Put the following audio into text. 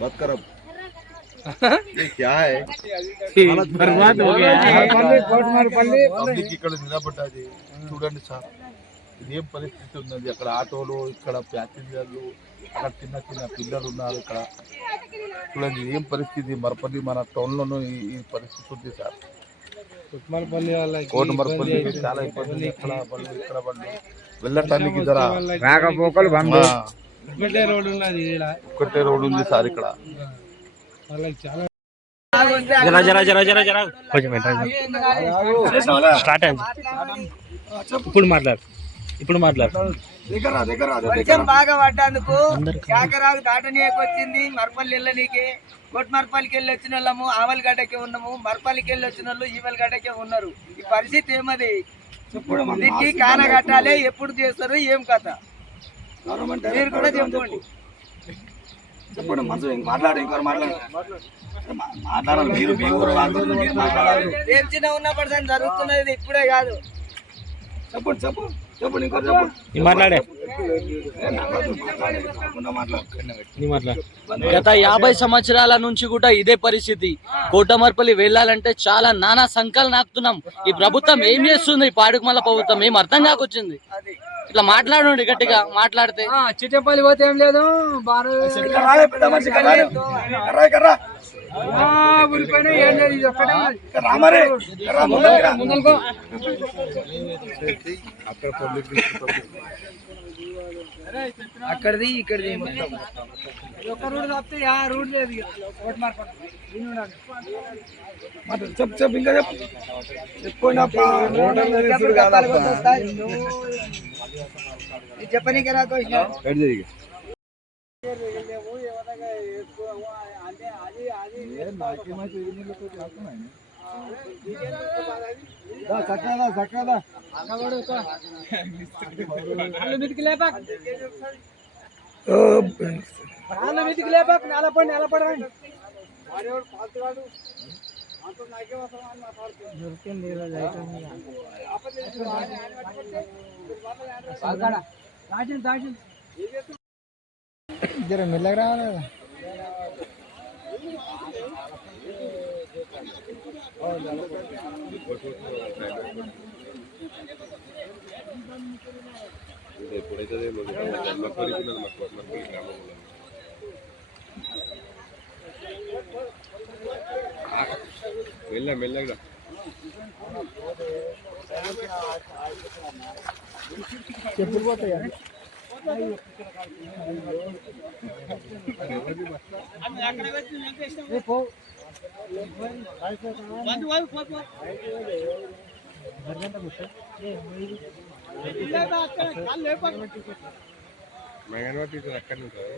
बात कर अब ये क्या है బర్బాద్ హో గయా హై. పబ్లిక్ ఇక్కడ నిలబడ్డది చూడండి సార్ ఇదేం పరిస్థితి ఉన్నది అక్కడ ఆటోలు ఇక్కడ ప్యాసింజర్లు అక్కడ చిన్న చిన్న పిల్లలు ఉన్నారు ఇక్కడ చూడండి ఏం పరిస్థితి మరపల్లి మన టౌన్లోనూ ఈ ఈ పరిస్థితి ఉంది సార్ కుట్మల్పల్లి వాళ్ళకి కోట మరపల్లి చాలా ఇబ్బంది ఉంది. ఇక్కడ బండ్లు ఇక్కడ బండ్లు వెళ్ళటానికి జర రాకపోకలు బంద్ ఆ, ఒకటే రోడ్ ఉన్నది ఈడ. ఒక్కటే రోడ్ ఉంది సార్ ఇక్కడ. వాళ్ళకి చాలా జరా జరా జరా జరా జరా. కొంచెం స్టార్ట్ అయింది. ఇప్పుడు మాట్లాడు. ఇప్పుడు మాట్లాడు. వర్షం బాగా పడ్డందుకు. శాఖరాకు దాటనీయకు వచ్చింది మరపల్లి వెళ్ళనీకి కొట్మరపల్లికి వెళ్ళి వచ్చిన వాళ్ళము ఆవలగడ్డకి ఉన్నాము. మరపల్లికి వెళ్ళి వచ్చిన వాళ్ళు ఈవలగడ్డకే ఉన్నారు. ఈ పరిస్థితి ఏమది? దీనికి కాన కట్టాలి ఎప్పుడు చేస్తారు ఏం కథ? మీరు కూడా చెప్పండి. చెప్పండి మనసు మాట్లాడు ఇంకోరు మాట్లాడు. మాట్లాడాలి మీరు మీ ఊరు మీరు మాట్లాడాలి. ఏం చిన్న ఉన్నప్పుడు జరుగుతున్నది ఇప్పుడే కాదు. చెప్పండి చెప్పు. చెప్పండి చెప్పండి మాట్లాడే. గత యాభై సంవత్సరాల నుంచి కూడా ఇదే పరిస్థితి. కోటమర్పల్లి వెళ్ళాలంటే చాలా నానా సంకలు నాకుతున్నాం. ఈ ప్రభుత్వం ఏం చేస్తుంది? ఈ పాడుకుమల్ల ప్రభుత్వం ఏం అర్థం కాకొచ్చింది? ఇట్లా మాట్లాడండి గట్టిగా మాట్లాడితే. చిట్టపల్లి పోతే ఏం లేదు అక్కడిది ఇక్కడిది ఒక్క రూట్ తప్పితే ఆ రూట్ లేదు ఉండాలి. మాట్లాడు, చెప్పు చెప్పు ఇంకా చెప్పు. చెప్పండి చెప్పనీకి ఇక. చక్కదా చక్కదా కాళ్ళు మీదకి లేపాక కాళ్ళు మీదకి లేపాక నేలపడి నేలపడరండి దాచింది దాచింది జర మెల్లగా రావాలి కదా ఆవలికి వదిలినా సోప్ చేస్తున్నారు. చెప్పులు మంగళవారం టీచర్ అక్కడ ఉంటారు